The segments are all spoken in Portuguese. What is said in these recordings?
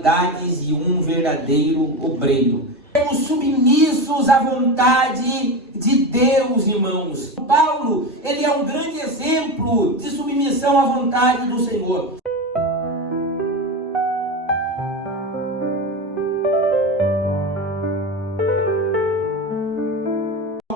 qualidades de um verdadeiro obreiro. Sermos submissos à vontade de Deus, irmãos. Paulo, ele é um grande exemplo de submissão à vontade do Senhor.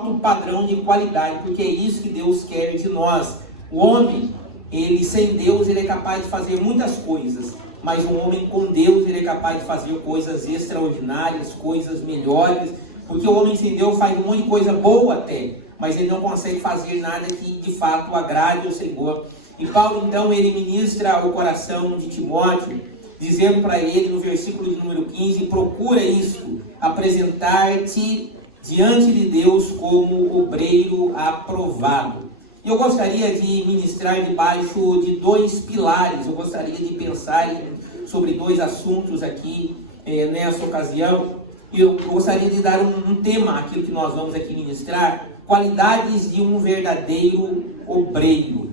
Um padrão de qualidade, porque é isso que Deus quer de nós. O homem, ele sem Deus, ele é capaz de fazer muitas coisas. Mas um homem com Deus, ele é capaz de fazer coisas extraordinárias, coisas melhores, porque o homem sem Deus faz um monte de coisa boa até, mas ele não consegue fazer nada que de fato agrade ao Senhor. E Paulo então, ele ministra o coração de Timóteo, dizendo para ele no versículo de número 15, procura isso, apresentar-te diante de Deus como obreiro aprovado. E eu gostaria de ministrar debaixo de dois pilares, eu gostaria de pensar sobre dois assuntos aqui nessa ocasião. E eu gostaria de dar um tema àquilo que nós vamos aqui ministrar, qualidades de um verdadeiro obreiro.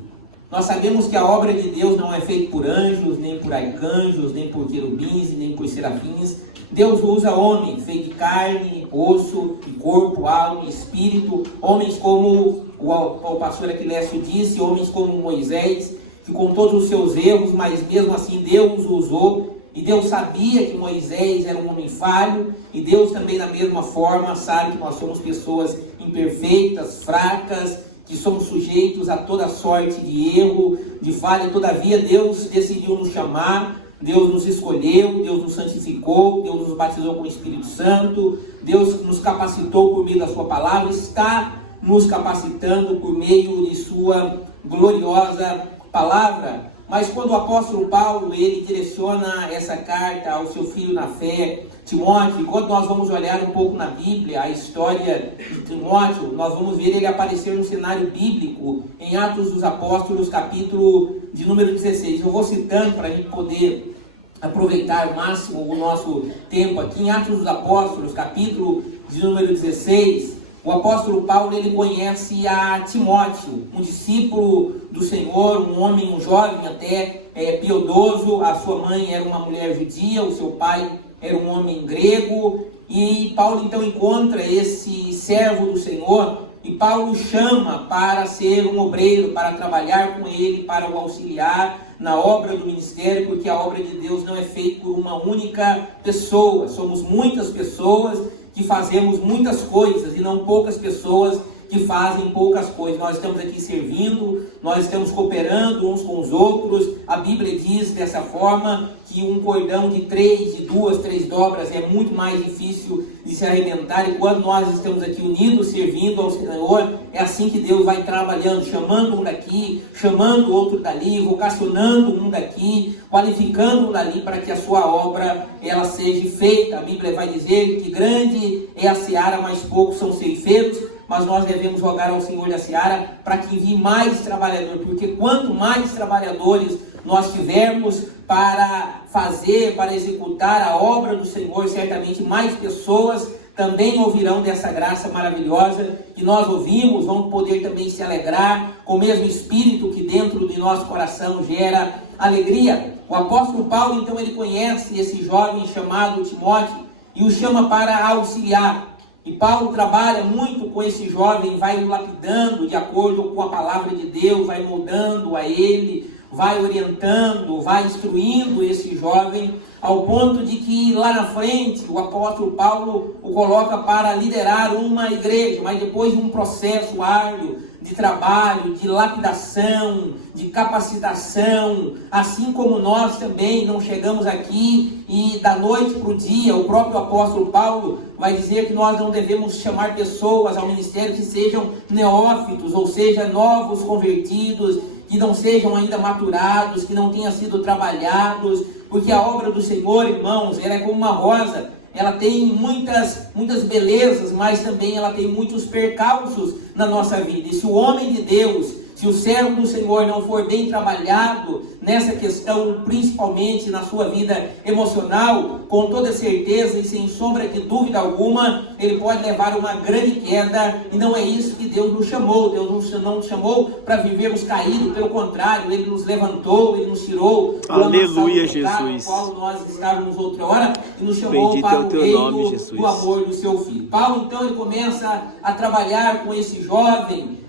Nós sabemos que a obra de Deus não é feita por anjos, nem por arcanjos, nem por querubins, nem por serafins. Deus usa homens, feito de carne, osso, de corpo, alma e espírito, homens como o pastor Aquilésio disse, homens como Moisés, que com todos os seus erros, mas mesmo assim Deus o usou, e Deus sabia que Moisés era um homem falho, e Deus também da mesma forma sabe que nós somos pessoas imperfeitas, fracas, que somos sujeitos a toda sorte de erro, de falha. Todavia Deus decidiu nos chamar, Deus nos escolheu, Deus nos santificou, Deus nos batizou com o Espírito Santo, Deus nos capacitou por meio da sua palavra, está nos capacitando por meio de sua gloriosa palavra. Mas quando o apóstolo Paulo, ele direciona essa carta ao seu filho na fé, Timóteo, quando nós vamos olhar um pouco na Bíblia, a história de Timóteo, nós vamos ver ele aparecer no cenário bíblico, em Atos dos Apóstolos, capítulo de número 16. Eu vou citando para a gente poder aproveitar ao máximo o nosso tempo aqui. Em Atos dos Apóstolos, capítulo de número 16, o apóstolo Paulo, ele conhece a Timóteo, um discípulo do Senhor, um homem, um jovem até piedoso. A sua mãe era uma mulher judia, o seu pai era um homem grego, e Paulo então encontra esse servo do Senhor, e Paulo chama para ser um obreiro, para trabalhar com ele, para o auxiliar na obra do ministério, porque a obra de Deus não é feita por uma única pessoa, somos muitas pessoas que fazemos muitas coisas e não poucas pessoas que fazem poucas coisas. Nós estamos aqui servindo, nós estamos cooperando uns com os outros. A Bíblia diz dessa forma que um cordão de 2, 3 dobras é muito mais difícil de se arrebentar, e quando nós estamos aqui unidos, servindo ao Senhor, é assim que Deus vai trabalhando, chamando um daqui, chamando outro dali, vocacionando um daqui, qualificando um dali para que a sua obra ela seja feita. A Bíblia vai dizer que grande é a seara, mas poucos são ceifeiros, mas nós devemos rogar ao Senhor da seara para que envie mais trabalhadores, porque quanto mais trabalhadores nós tivermos para fazer, para executar a obra do Senhor, certamente mais pessoas também ouvirão dessa graça maravilhosa que nós ouvimos, vão poder também se alegrar com o mesmo Espírito que dentro de nosso coração gera alegria. O apóstolo Paulo, então, ele conhece esse jovem chamado Timóteo e o chama para auxiliar. E Paulo trabalha muito com esse jovem, vai o lapidando de acordo com a palavra de Deus, vai moldando a ele, vai orientando, vai instruindo esse jovem, ao ponto de que lá na frente o apóstolo Paulo o coloca para liderar uma igreja, mas depois de um processo árduo de trabalho, de lapidação, de capacitação, assim como nós também não chegamos aqui e da noite para o dia, o próprio apóstolo Paulo vai dizer que nós não devemos chamar pessoas ao ministério que sejam neófitos, ou seja, novos convertidos, que não sejam ainda maturados, que não tenham sido trabalhados, porque a obra do Senhor, irmãos, ela é como uma rosa, ela tem muitas belezas, mas também ela tem muitos percalços na nossa vida. E se o homem de Deus, se o servo do Senhor não for bem trabalhado, nessa questão, principalmente na sua vida emocional, com toda certeza e sem sombra de dúvida alguma, ele pode levar uma grande queda, e não é isso que Deus nos chamou. Deus não nos chamou para vivermos caídos, pelo contrário, Ele nos levantou, Ele nos tirou do Aleluia, pecado, Jesus. no qual nós estávamos outra hora, e nos chamou Bendito para é o o teu reino nome, Jesus. do amor do seu Filho. Paulo, então, ele começa a trabalhar com esse jovem,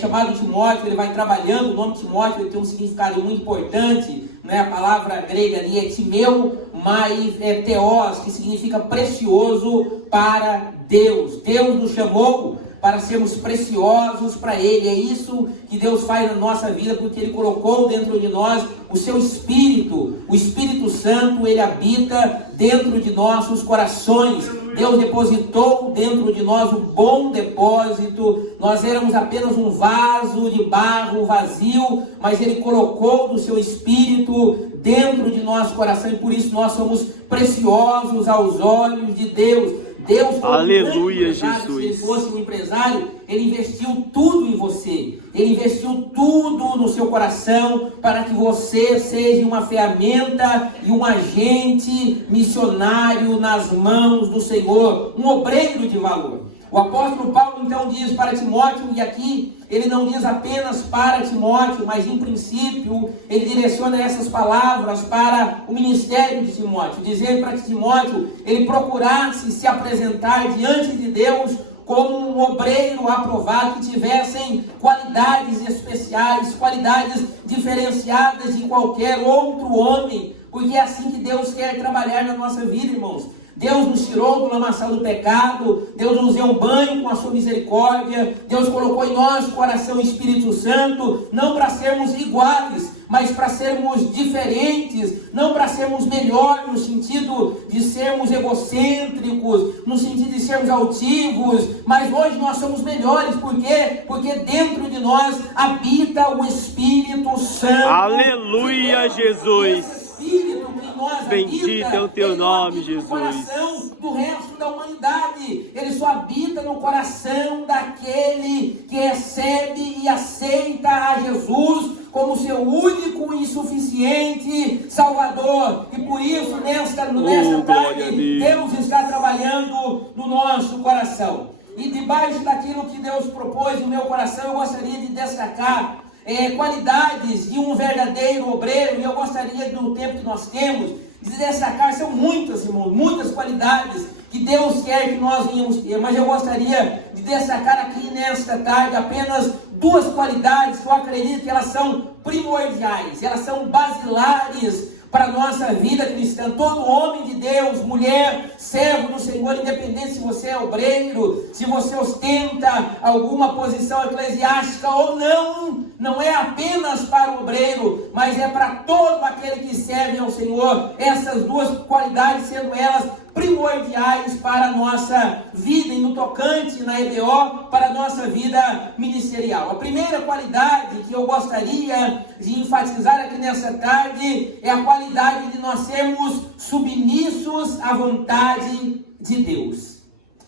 chamado Timóteo. Ele vai trabalhando. O nome Timóteo ele tem um significado muito importante, né? A palavra grega ali é timeu, mas é teos, que significa precioso para Deus. Deus nos chamou para sermos preciosos para Ele. É isso que Deus faz na nossa vida, porque Ele colocou dentro de nós o seu Espírito. O Espírito Santo, Ele habita dentro de nossos corações. Deus depositou dentro de nós um bom depósito. Nós éramos apenas um vaso de barro vazio, mas Ele colocou do seu Espírito dentro de nosso coração, e por isso nós somos preciosos aos olhos de Deus. Deus, como Aleluia, Jesus. Se Ele Jesus. fosse um empresário, Ele investiu tudo em você. Ele investiu tudo no seu coração para que você seja uma ferramenta e um agente missionário nas mãos do Senhor, um obreiro de valor. O apóstolo Paulo então diz para Timóteo, e aqui ele não diz apenas para Timóteo, mas em princípio ele direciona essas palavras para o ministério de Timóteo, dizendo para que Timóteo ele procurasse se apresentar diante de Deus como um obreiro aprovado, que tivessem qualidades especiais, qualidades diferenciadas de qualquer outro homem, porque é assim que Deus quer trabalhar na nossa vida, irmãos. Deus nos tirou do lamaçal do pecado, Deus nos deu um banho com a sua misericórdia, Deus colocou em nosso coração o Espírito Santo, não para sermos iguais, mas para sermos diferentes, não para sermos melhores no sentido de sermos egocêntricos, no sentido de sermos altivos, mas hoje nós somos melhores. Por quê? Porque dentro de nós habita o Espírito Santo. Aleluia, Jesus. Espírito que nós Bendito habita, é o teu ele nome, não habita Jesus. no coração do resto da humanidade, ele só habita no coração daquele que recebe e aceita a Jesus como seu único e suficiente Salvador. E por isso, nesta tarde, Deus está trabalhando no nosso coração. E debaixo daquilo que Deus propôs no meu coração, eu gostaria de destacar qualidades de um verdadeiro obreiro. E eu gostaria, no tempo que nós temos, de destacar, são muitas, irmãos, muitas qualidades que Deus quer que nós venhamos ter, mas eu gostaria de destacar aqui nesta tarde apenas duas qualidades que eu acredito que elas são primordiais, elas são basilares para a nossa vida cristã. Todo homem de Deus, mulher, servo do Senhor, independente se você é obreiro, se você ostenta alguma posição eclesiástica ou não, não é apenas para o obreiro, mas é para todo aquele que serve ao Senhor. Essas duas qualidades sendo elas primordiais para a nossa vida e no tocante na EBO, para a nossa vida ministerial. A primeira qualidade que eu gostaria de enfatizar aqui nessa tarde é a qualidade de nós sermos submissos à vontade de Deus.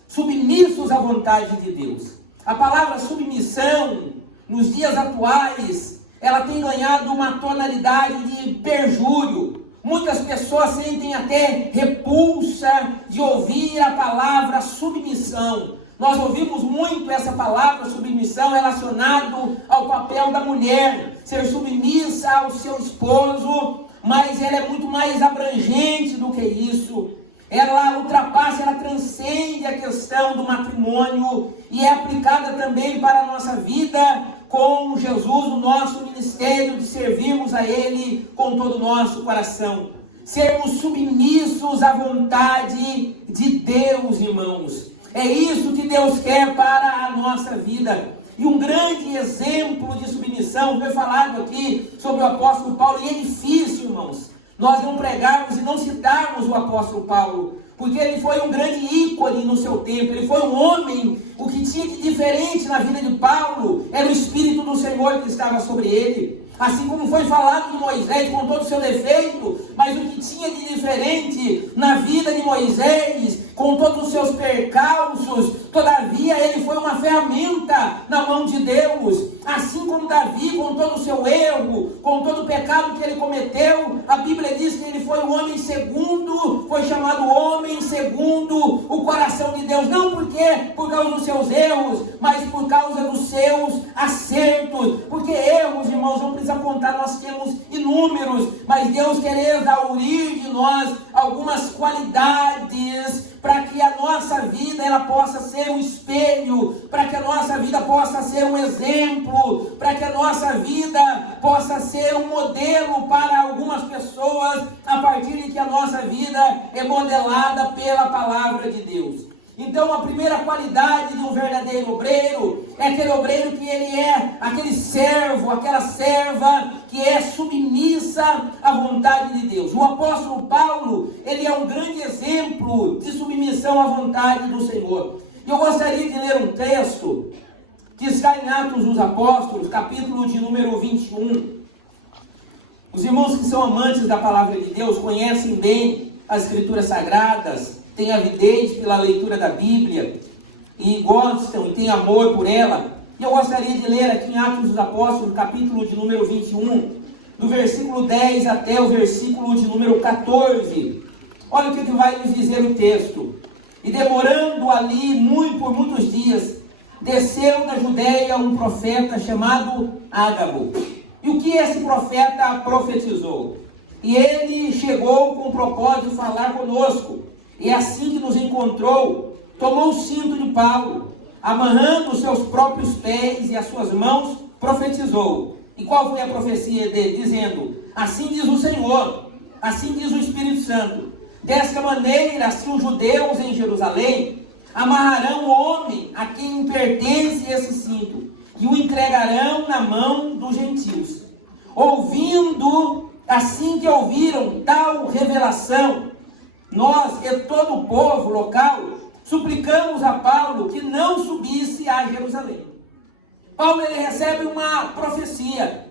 Submissos à vontade de Deus. A palavra submissão, nos dias atuais, ela tem ganhado uma tonalidade de perjúrio. Muitas pessoas sentem até repulsa de ouvir a palavra submissão. Nós ouvimos muito essa palavra submissão relacionado ao papel da mulher, ser submissa ao seu esposo, mas ela é muito mais abrangente do que isso. Ela ultrapassa, ela transcende a questão do matrimônio e é aplicada também para a nossa vida com Jesus, o nosso ministério de servirmos a Ele com todo o nosso coração. Sermos submissos à vontade de Deus, irmãos. É isso que Deus quer para a nossa vida. E um grande exemplo de submissão, foi falado aqui sobre o apóstolo Paulo, e é difícil, irmãos, nós não pregarmos e não citarmos o apóstolo Paulo, porque ele foi um grande ícone no seu tempo, ele foi um homem. O que tinha de diferente na vida de Paulo era o Espírito do Senhor que estava sobre ele. Assim como foi falado de Moisés com todo o seu defeito, mas o que tinha de diferente na vida de Moisés, com todos os seus percalços, todavia ele foi uma ferramenta na mão de Deus. Assim como Davi, com todo o seu erro, com todo o pecado que ele cometeu, a Bíblia diz que ele foi o homem segundo, foi chamado homem segundo o coração de Deus, não por causa dos seus erros, mas por causa dos seus acertos, porque erros, irmãos, não precisa contar, nós temos inúmeros, mas Deus quer exaurir de nós algumas qualidades, para que a nossa vida ela possa ser um espelho, para que a nossa vida possa ser um exemplo, para que a nossa vida possa ser um modelo para algumas pessoas, a partir de que a nossa vida é modelada pela palavra de Deus. Então a primeira qualidade de um verdadeiro obreiro é aquele obreiro que ele é aquele servo, aquela serva que é submissa à vontade de Deus. O apóstolo Paulo, ele é um grande exemplo de submissão à vontade do Senhor. E eu gostaria de ler um texto que está em Atos dos Apóstolos, capítulo de número 21. Os irmãos que são amantes da palavra de Deus conhecem bem as Escrituras Sagradas, têm avidez pela leitura da Bíblia e gostam e têm amor por ela. E eu gostaria de ler aqui em Atos dos Apóstolos, capítulo de número 21, do versículo 10 até o versículo de número 14. Olha o que vai nos dizer o texto. E demorando ali por muitos dias, desceu da Judeia um profeta chamado Ágabo. E o que esse profeta profetizou? E ele chegou com o propósito de falar conosco. E assim que nos encontrou, tomou o cinto de Paulo, amarrando os seus próprios pés e as suas mãos, profetizou. E qual foi a profecia dele? Dizendo: assim diz o Senhor, assim diz o Espírito Santo, desta maneira, assim os judeus em Jerusalém amarrarão o homem a quem pertence esse cinto, e o entregarão na mão dos gentios. Ouvindo, assim que ouviram tal revelação, nós e todo o povo local suplicamos a Paulo que não subisse a Jerusalém. Paulo ele recebe uma profecia,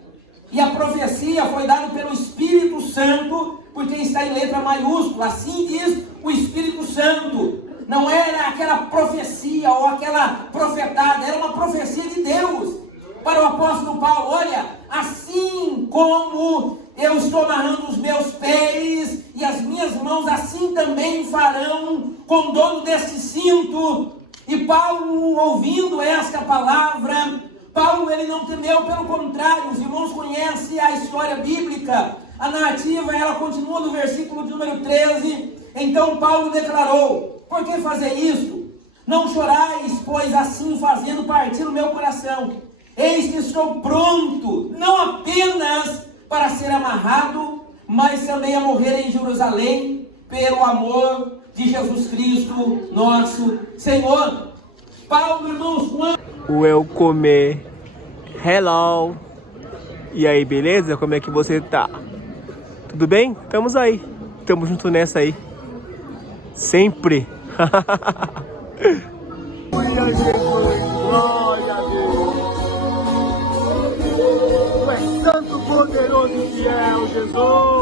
e a profecia foi dada pelo Espírito Santo, porque está em letra maiúscula, assim diz o Espírito Santo. Não era aquela profecia ou aquela profetada, era uma profecia de Deus para o apóstolo Paulo. Olha, assim como eu estou amarrando os meus pés e as minhas mãos, assim também farão com o dono desse cinto. E Paulo, ouvindo esta palavra, Paulo ele não temeu, pelo contrário, os irmãos conhecem a história bíblica, a narrativa, ela continua no versículo de número 13. Então Paulo declarou: por que fazer isto? Não chorais, pois assim fazendo partir o meu coração. Eis que estou pronto, não apenas para ser amarrado, mas também a morrer em Jerusalém, pelo amor de Jesus Cristo, nosso Senhor. Paulo, irmãos, Welcome. Hello. E aí, beleza? Como é que você tá? Tudo bem? Estamos aí. Estamos junto nessa aí. Sempre. Glória a Jesus. Glória a Deus. Tu és santo, poderoso e fiel, Jesus.